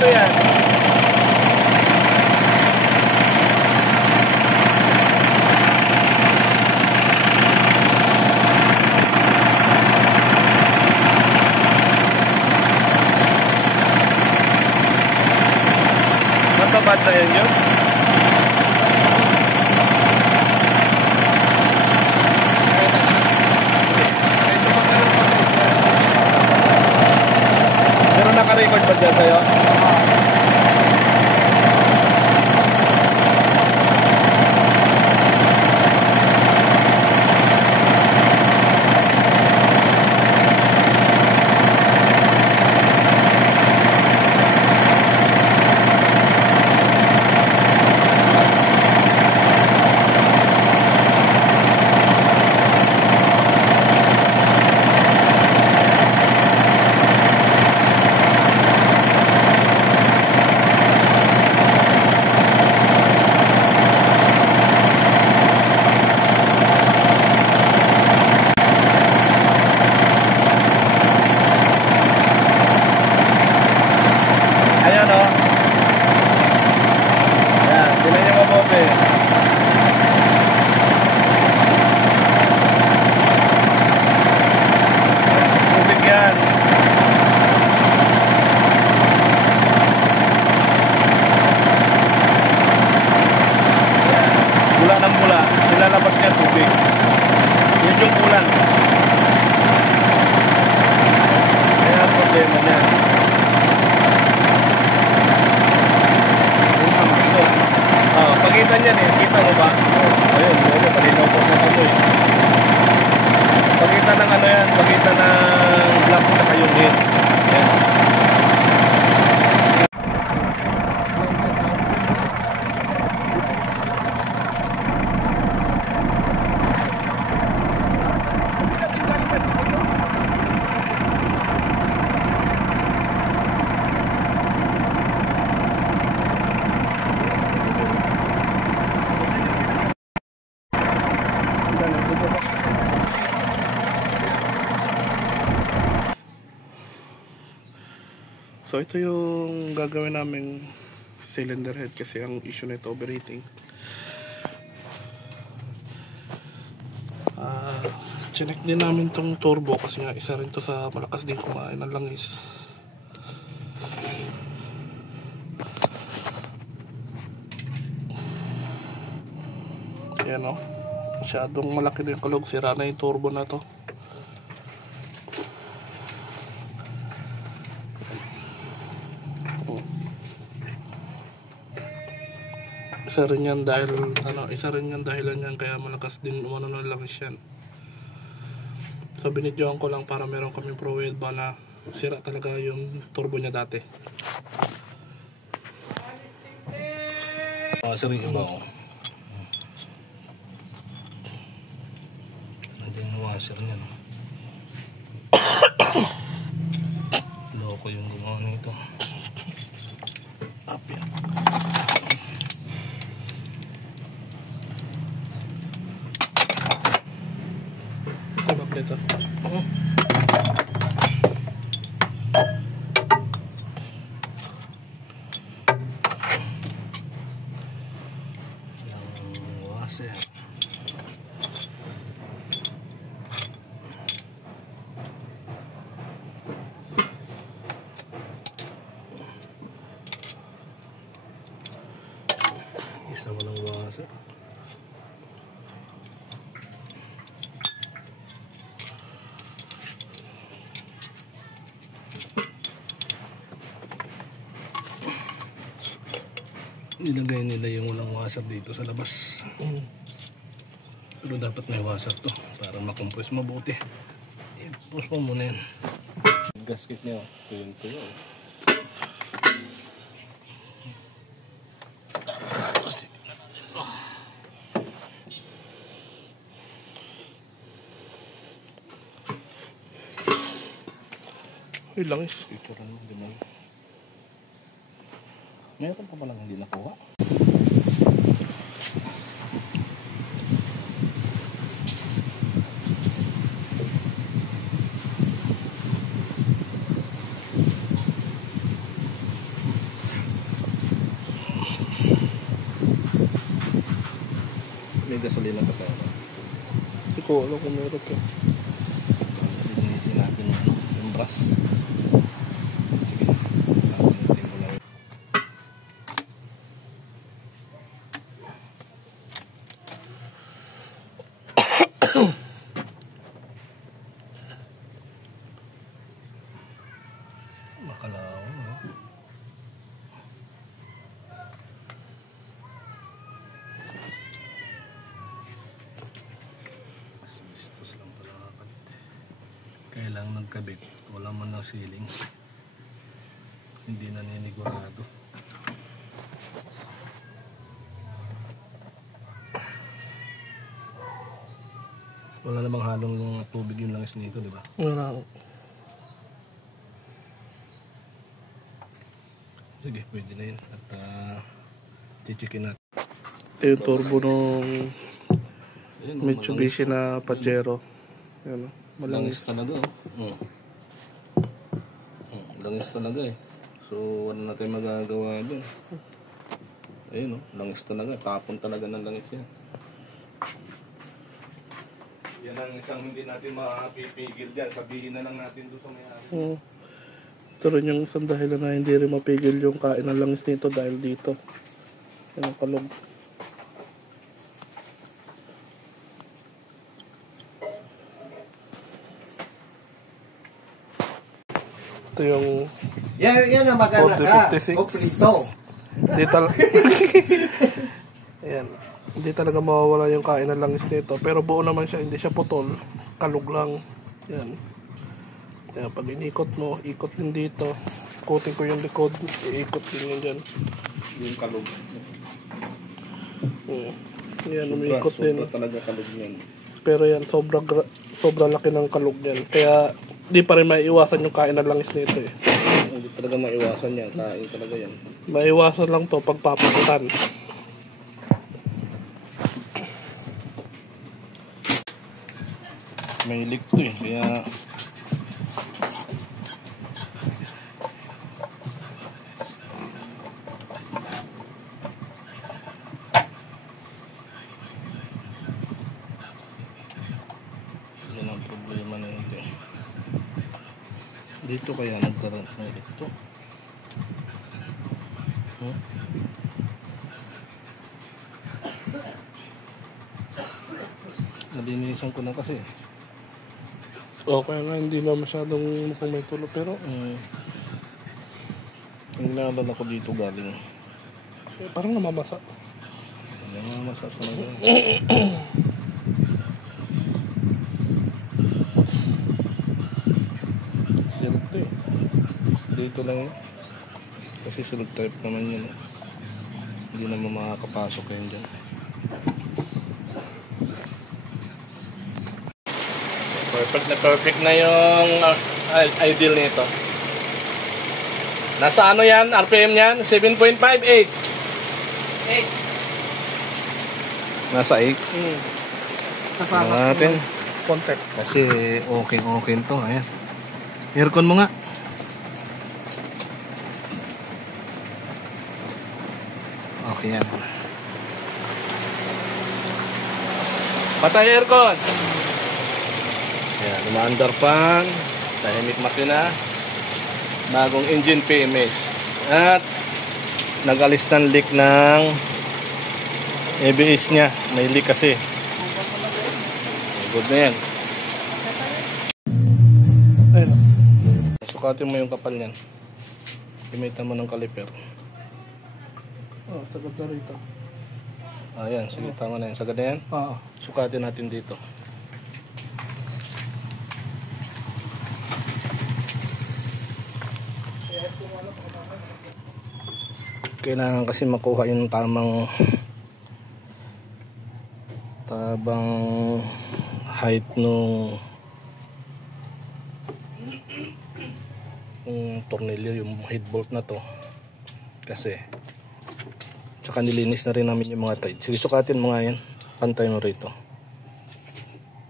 ano yan? Matabad na yan yun? Pero naka-record ba dyan sa'yo? Nilalabas niya tubig. Yun yung kulang. Kaya ang problema niya. Pagitan yan eh. Kita mo ba? Ayun, palinaw po na ito eh. Pagitan ng ano yan. Pagitan ng black sa kayong head. Yan. So ito yung gagawin naming cylinder head kasi ang issue nito overheating. Chinek din namin tong turbo kasi nga isa rin to sa malakas din kumain ng langis. Ayan o, masyadong malaki din kulog, sira na yung turbo na to. Isa rin yan dahil isa rin yan dahilan yan kaya malakas din umano ng langis yan. So binidyoan ko lang para meron kaming pro-wheel ba na sira talaga yung turbo niya dati. Washer yung iba oh. Hindi yung washer niya no? Loko yung gumawa nito. Up yan. Ito. Yung washer. Isa mo ng washer. Nilagay nila yung walang washer dito sa labas. Pero dapat may washer to para makompress mabuti. I-push mo muna yan. Yung gasket niya, tuyo-tuyo. Uy, langis. Picture naman din naman. Meron pa palang hindi nakuha. may gasolina ka tayo. Hindi ko alam kung meron ka. Linisin natin yung brush. Sige. Linisin ko lang. Makalaw, no? Bastos lang pala nakakabit. Kaya lang nagkabit, wala man ng ceiling. Hindi naninigurado. Wala namang halong tubig yung langis nito, di ba? Wala. Sige, pwede na yun. At chichikin natin. Ito yung turbo nung Ayun, Mitsubishi na Pajero. Yan, Langis talaga, oh. Langis talaga eh. So, wala na tayong magagawa dun. Ayun, oh. Langis talaga. Tapon talaga ng langis yan. Yan ang isang hindi natin mapipigil dyan. Sabihin na lang natin doon sa may-ari. Ito rin yung isang dahilan na hindi rin mapigil yung kain ng langis nito dahil dito. Yan ang kalog. Ito yung Yan ang magana ka. 4056. Kompleto. Hindi Ayan. Hindi talaga mawawala yung kain ng langis nito. Pero buo naman siya, hindi siya putol. Kalog lang. Yan. Kaya pag inikot mo, ikot din dito. Ikutin ko yung likod, iikot din yun dyan. Yung kalog. Yan, umiikot din. Sobra talaga kalog yan. Pero yan, sobra laki ng kalog yan. Kaya di pa rin maiiwasan yung kain ng langis nito eh. Hindi talaga maiwasan yan. Kain talaga yan. Maiiwasan lang to pag papakutan. May leak to eh. Kaya yan ang problema na ito eh. Dito kaya nagkaroon ng ito. Nalinisan ko na kasi. Okay nga, hindi na masyadong mukhang may tulo. Pero Yung naalala ko dito galing. parang namamasa. Namamasa talaga. Silog to eh. Dito lang yun. Kasi silog type naman yun eh. Hindi naman makakapasok yun dyan. Perfect na yung ideal nito. Nasa ano yan? RPM yan? 7.5, 8. Nasa 8. Kasama Natin. contact. Kasi okay to. Ayan. Aircon mo nga. Okay yan. Patay aircon. Ayan, umaandar pan. Tahimik makina. Bagong engine PMS. At nag-alis ng leak ng ABS niya. May leak kasi. Good na yan. Ayun. Sukatin mo yung kapal niyan. Gamitan mo ng caliper. Oh, sagad na rito. Ayan, sige, tama na yan. Sagad na yan. Oo. Sukatin natin dito. Kailangan kasi makuha yung tamang height nung tornilyo, yung head bolt na to. Kasi tsaka nilinis na rin namin yung mga tight. Sige, sukatin mo nga yan. Pantay mo rito.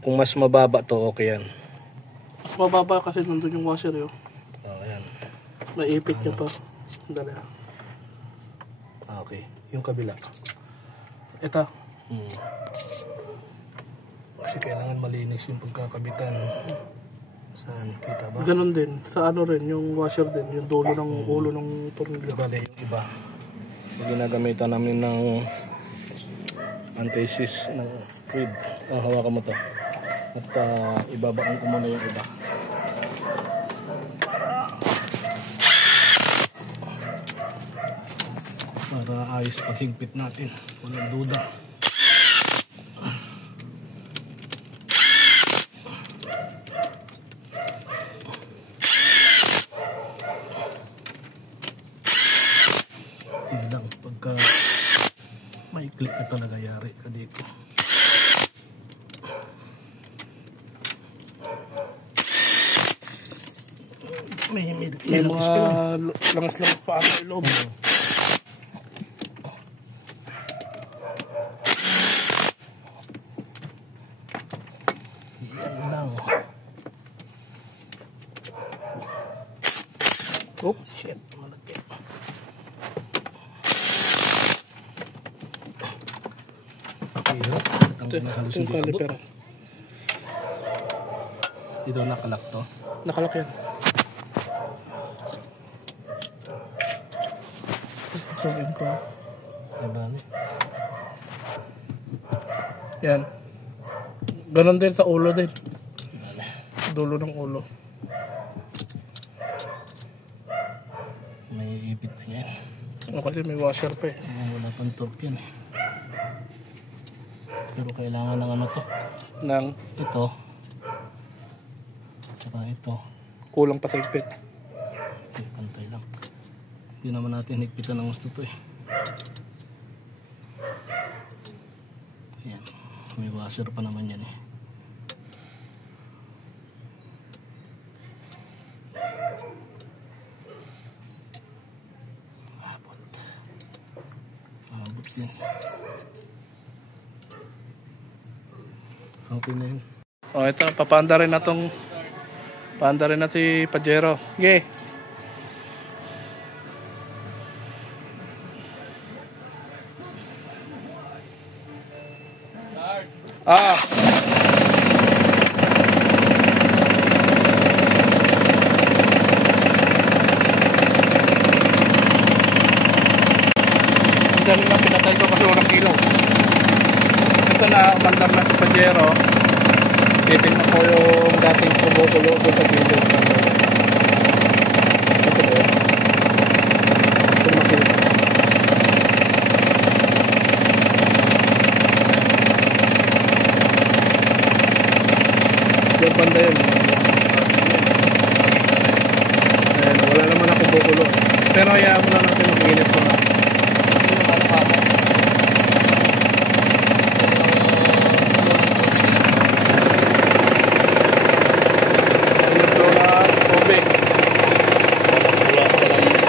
Kung mas mababa to, okay yan. Mas mababa kasi nandun yung washer yun. Ayan. May ipit niya pa. Dali. Okay. Yung kabila. Ito. Kasi kailangan malinis yung pagkakabitan. Saan? Kita ba? Ganon din. Sa ano rin, yung washer din, yung dulo ng ulo ng tornilyo. Bale, yung iba. Ginagamitan namin ng anti-seize ng grid. Hawakan mo to. At ibabaan ko muna yung iba. Para ayos paghigpit natin. Walang duda. Yun lang. Pagka may click ka talaga, yari ka dito. May May mga langas-langas pa sa loob. Yan lang. Oh, shit. Malaki. Hirap. Ito yung caliper. Ito nakalak to. Nakalak yan. Sabihin ko. Ay bali. Yan. Ganon din sa ulo din. Dulo ng ulo. May ipit na yan. O kasi may washer pa eh. Wala pang torque yan eh. Pero kailangan ng ano to. Nang Ito. Tsaka ito. kulang pa sa ipit. Okay, pantay lang. Hindi naman natin higpitan ng gusto to eh. Ayan. May washer pa naman yan eh. Abot. Abot din. Okay na yun. O ito, papaanda rin na tong paanda rin na si Pajero. Okay. Ah. Ang dami nga pinatay ko kasi walang kilo. Ito na, umandar na si Pajero. Titignan ko yung dating kumukulo ko sa video. Ito ba yun? Ito makita. Yung banda yun. Ayan, wala naman ako kumukulo. Pero hayaan mo na natin mag-init ko na.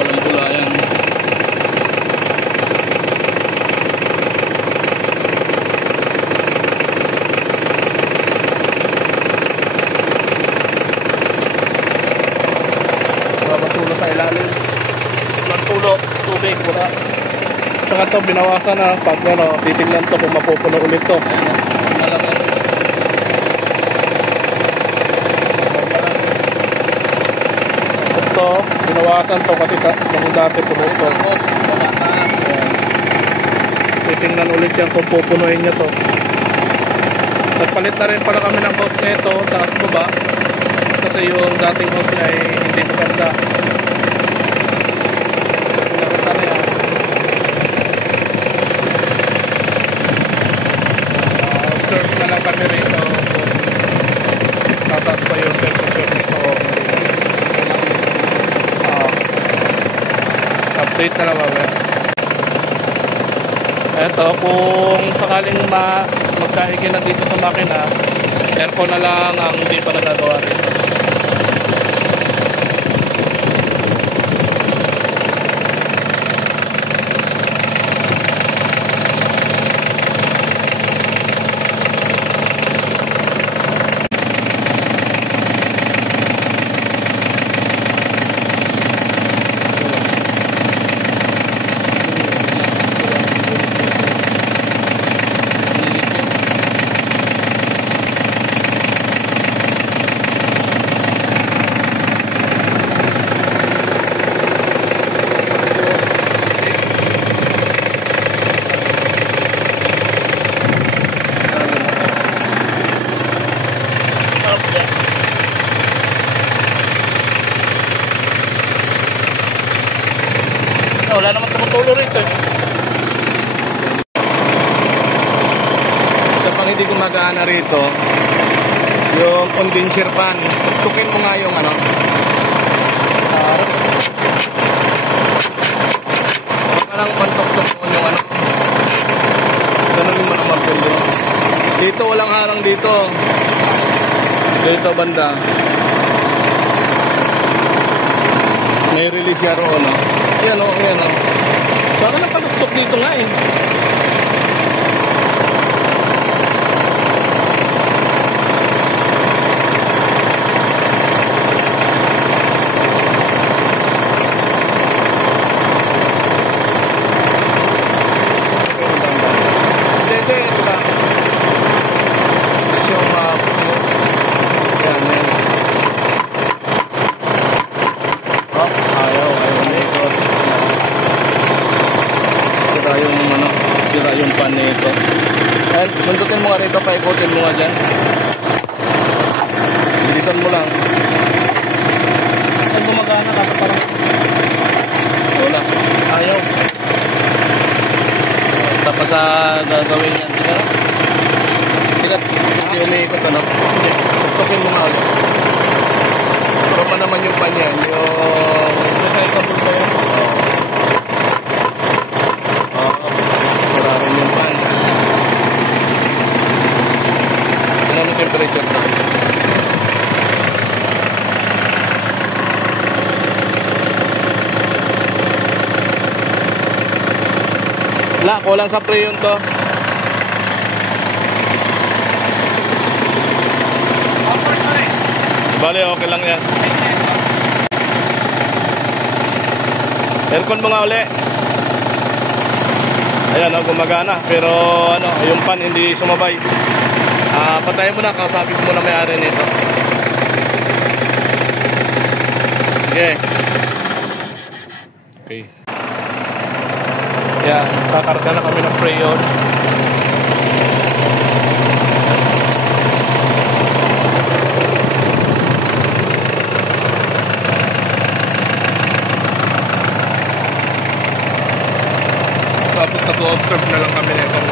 Walang bula yan. Matulo sa ilalim. Matulo, tubig, wala. Saka ito, binawasan na. Pag ano, titignan to kung mapupuno ulit to. Tapos to, binawasan to kasi kung dati puno to. Ayan. Titignan ulit yan kung pupunuin nyo to. Nagpalit na rin pala kami ng hose nito, taas baba. Kasi yung dating hose niya ay hindi maganda. Pinakita na yan. Search na lang kami rito. Tataas pa yung temperature nito. Update na lang mamaya. Eto, kung sakaling magkaigin na dito sa makina, aircon na lang ang hindi pa nagagawa rito. wala naman tumutulo rito eh. Isa pang hindi gumagana rito, yung condenser fan. Tukin mo nga yung ano. Huwag ka lang pantok-tok yung ano. Ganunin mo ng martilyo. Dito walang harang dito. Dito banda. May release yan roon, no? Yan o, yan o. Baka na palutok dito nga eh. Hindi, ito lang. So, yan, yan. Oh, ayaw umiikot. Sira yung pan nito. Ayan, sundutin mo nga rito, paikutin mo nga dyan. Bilisan mo lang. Ay, gumagana ka parang. Wala. Ayaw. Isa pa sa gagawin yan. Tigat. Hindi umiikot ano. Tutukin mo nga ulit. Pero pa naman yung pan yan. Yung recyclable ba yan? Sira rin yung pan. Ano temperature na? Wala, kulang sa preyon to. Bale, okay lang yan. Aircon mo nga uli. Ayan, oh, gumagana. Pero ano, yung pan hindi sumabay. Patayin mo na, kausapin mo na may-ari nito. Okay. Okay. Yan, kakarga na kami ng preyon. Tapos nag-observe na lang kami nitong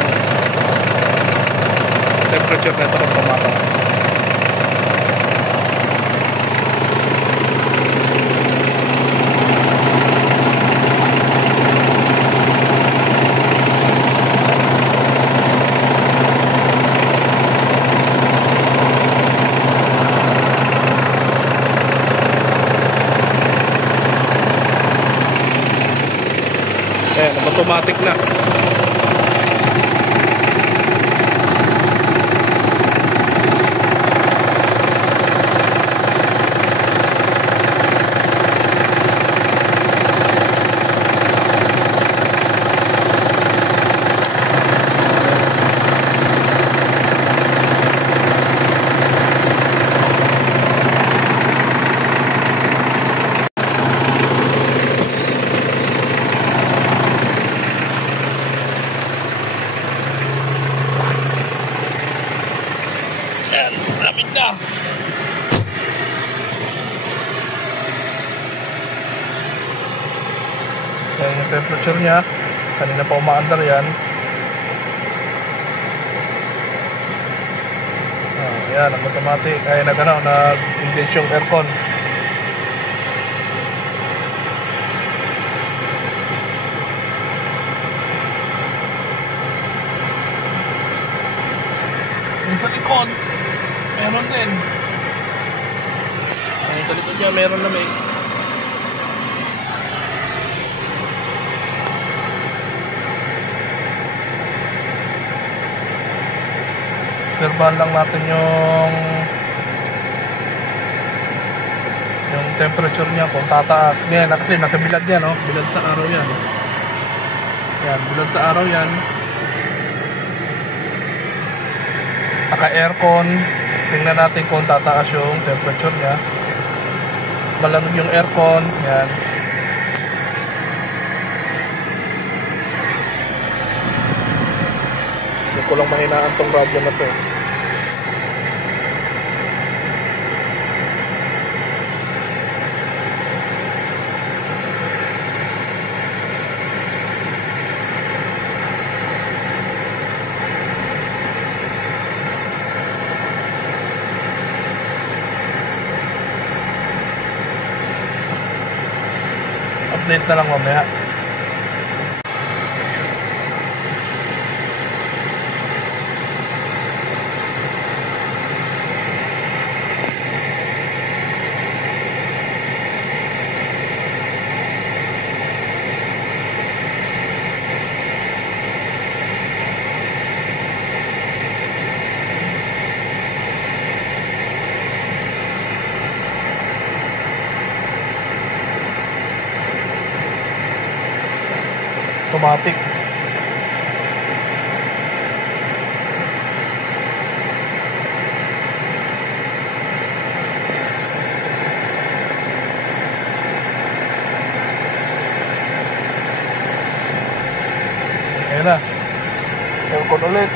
temperature nito kung tumataas. Ayan, automatic na. Ayan, lamig na. Ayan yung temperature niya. Kanina pa umaandar yan. Ayan, automatic. Ay, nag-engage yung aircon. Yung sa likod, meron din. Yung sa likod niya, meron na may. Obserbahan lang natin yung temperature niya kung tataas. Ngayon, kasi nasa bilad yan, no? Bilad sa araw yan. Yan, bilad sa araw yan. Naka-aircon. Tingnan natin kung tataas yung temperature niya. Malamig yung aircon. Yan. Hindi ko lang mahinaan tong radyo na to. update na lang mamaya. Automatic. Ayan na. Aircon ulit.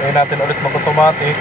Ngayon natin ulit mag-automatic.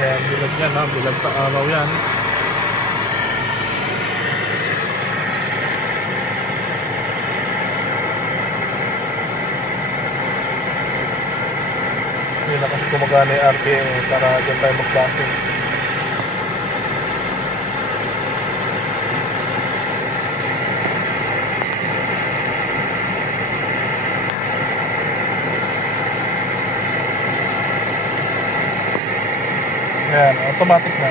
Yan, bilad yan ha, bilad sa araw yan. Hindi na kasi gumagana yung RPM para dyan tayo magbase. Yan, automatic na.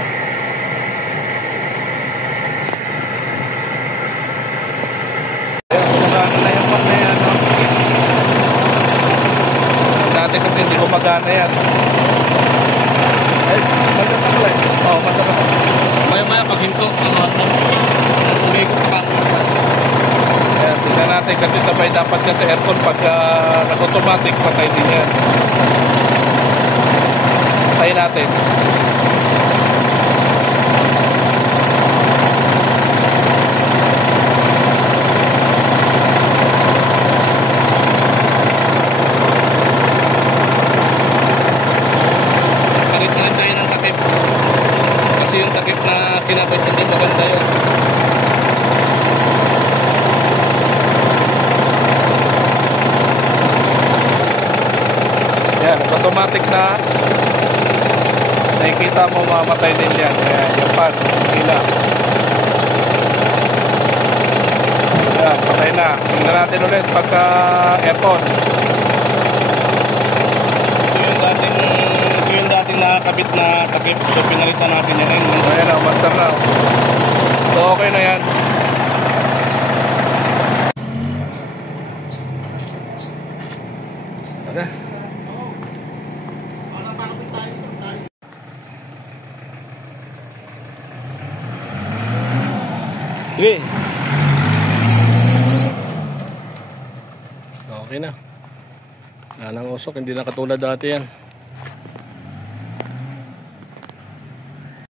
Gumagana na yung pan na yan. No? Dati kasi hindi gumagana yan. Ay, maganda pala eh. Oo, maganda pala. Maya-maya pag hinto, umikot pa. Ayan, tignan natin kasi sabay dapat kasi aircon pagka nag-automatic, patay din yan. Tayo natin. Palit-palit tayo ng takip. Kasi yung takip na kinabit hindi maganda yun. Yan, automatic na. Nakikita mo mamatay din yan. Ayan, yung pan, hila. Ayan, patay na. Tingnan natin ulit pagka aircon. Ito yung dating nakakabit na takip. So pinalitan natin yan. Ayan na, master na. So okay na yan. Okay. Sige. Okay na. Yan ang usok, hindi na katulad dati yan.